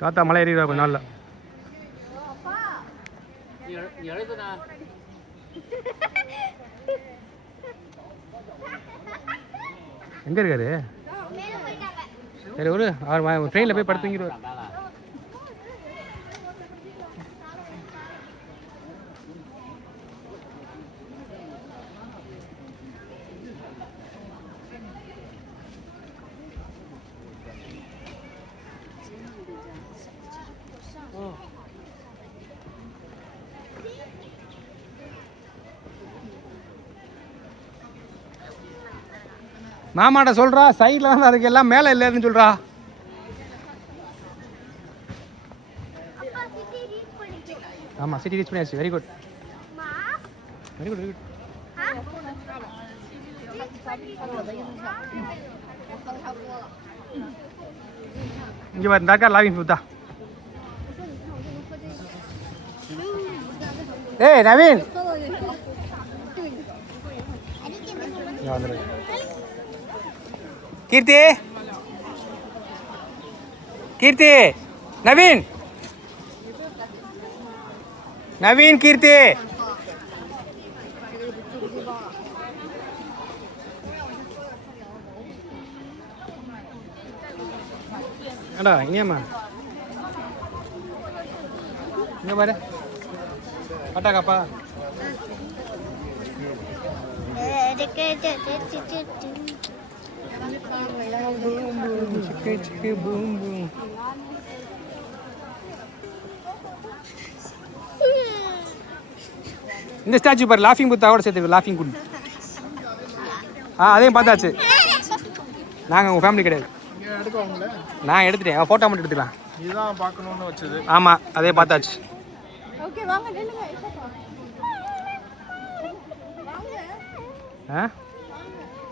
தாத்தா மலை ஏறிடுவா கொஞ்ச நாள்ல. எங்க இருக்காரு? சரி ஒரு ட்ரெயினில் போய் படுத்துங்கிடுவார். மாமாட்ட சொல்கிறா சைடில் தான் இருக்கு, எல்லாம் மேலே இல்லைன்னு சொல்கிறா. ஆமாம் சிட்டி ரீச் பண்ணியாச்சு. Very good very good very good. இங்கே வர இந்தாக்கா லாகிங் ஃபுத்தா. ஏய் நவீன் கீர்த்தி கீர்த்தி நவீன் நவீன் கீர்த்தி ஏடா இனியம்மா இங்கே பாரு பட்டாக்காப்பா. இந்த ஸ்டாச்சு பாரு லாஃபிங் புத்தாவோட சேர்த்து லாஃபிங் குட். அதையும் பார்த்தாச்சு. நாங்கள் உங்கள் ஃபேமிலி கிடையாது. நான் எடுத்துட்டேன், ஃபோட்டோ மட்டும் எடுத்துக்கலாம். இதுதான் பார்க்கணும்னு வச்சது. ஆமாம் அதே பார்த்தாச்சு. ஓகே வாங்க நில்லுங்க. ஆ